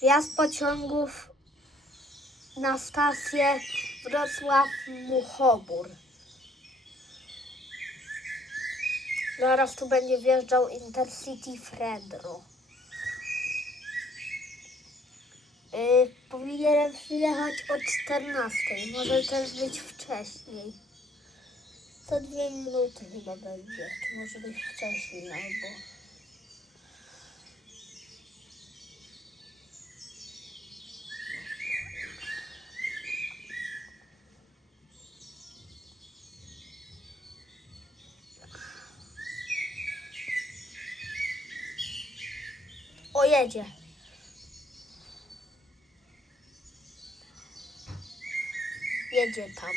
Wjazd pociągów na stację Wrocław-Muchobór. Zaraz tu będzie wjeżdżał Intercity Fredro. Yy, powinienem przyjechać o 14. Może też być wcześniej. Za dwie minuty chyba będzie. Czy może być wcześniej albo. O, jedzie. Tam.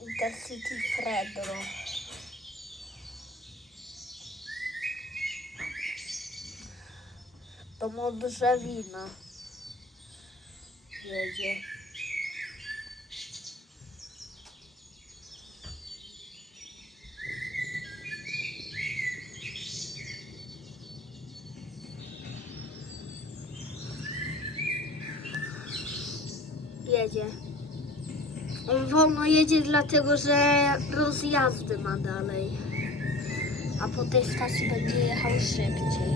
Intercity Fredro. Do Modrzewina. Jedzie. Jedzie. On wolno jedzie dlatego, że rozjazdy ma dalej. A po tej stacji będzie jechał szybciej.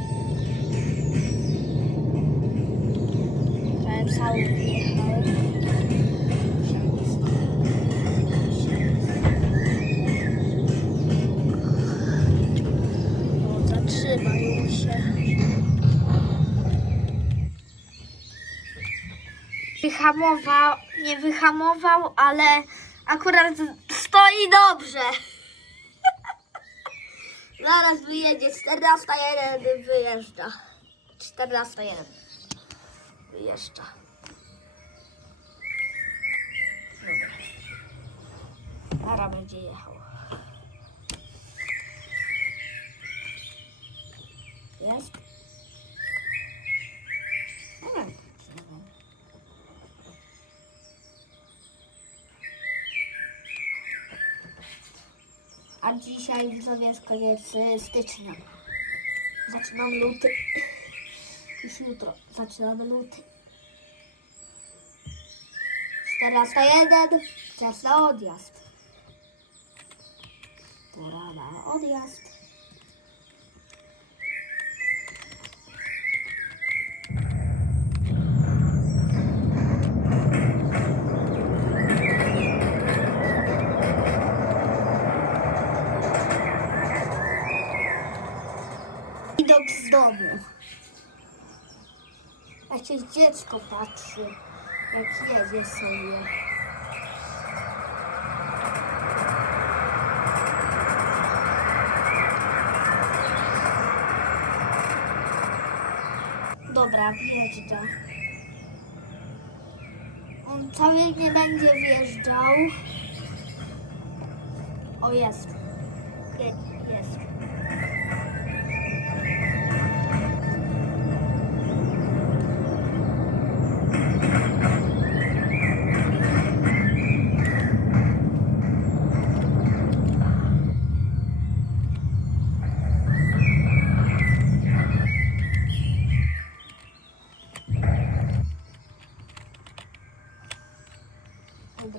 Prawie cały wjechał. Wyhamował, nie wyhamował, ale akurat stoi dobrze. Zaraz wyjedzie, 14.1 wyjeżdża. 14.1 wyjeżdża. Zaraz będzie jechał. Jest? Dobra. A dzisiaj widzowie jest y, stycznia. Zaczynam luty. Już jutro zaczynamy luty. 14.1 Czas na odjazd. Pora na odjazd. Widok z domu. Jakieś dziecko patrzy, jak jedzie sobie. Dobra, wjeżdża. On cały nie będzie wjeżdżał. O, jest. Je- Jest.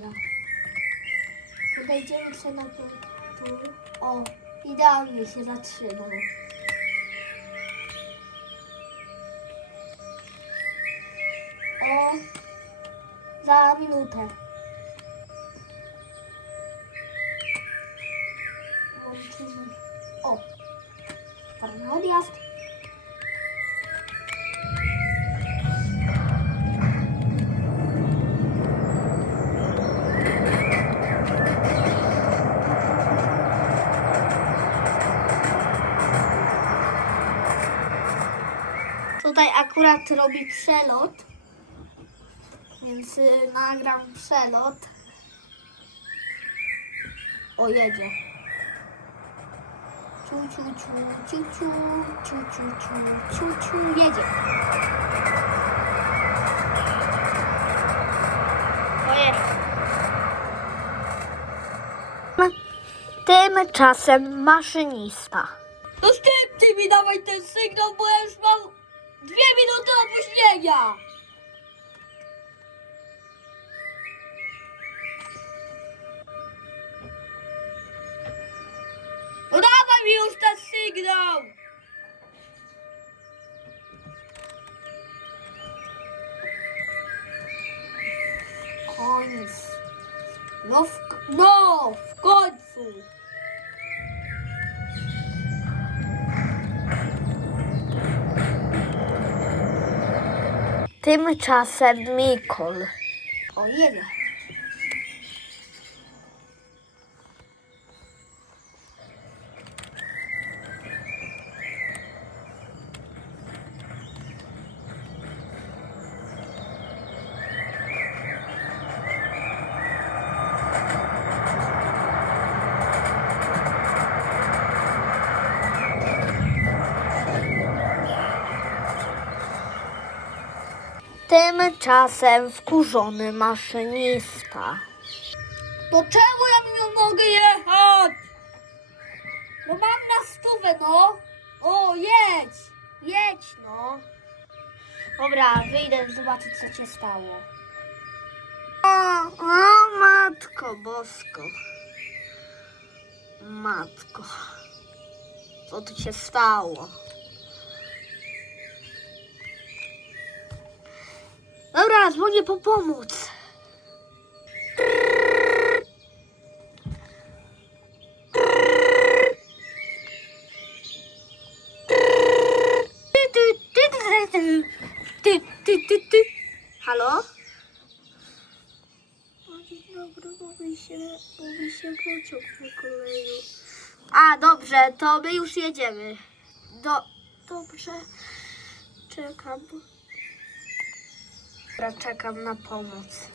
Dobra. Podejdziemy się na tu. O, idealnie się zatrzymał. O, za minutę. Tutaj akurat robi przelot, więc y, nagram przelot. O, jedzie. Ciu, ciu, ciu, ciu, ciu, ciu, ciu, ciu, ciu, ciu, jedzie. Tymczasem maszynista. Następny mi na dawaj ten sygnał, bo ja już mam dwie minuty opóźnienia. Dawaj mi już ten sygnał. Koniec. No w, no, w końcu. Tymczasem Mikol. O, Tymczasem wkurzony maszynista. To czemu ja nie mogę jechać? No mam na stówę, no. O, jedź. Jedź, no. Dobra, wyjdę zobaczyć, co się stało. O, o matko bosko. Matko. Co tu się stało? Dobra, dzwonię po pomoc. Ty, ty, ty, ty. Halo? Dzień dobry, mówi się, mówi się pociąg po koleju. A, dobrze, to my już jedziemy. Do, dobrze, czekam. Dobra, czekam na pomoc.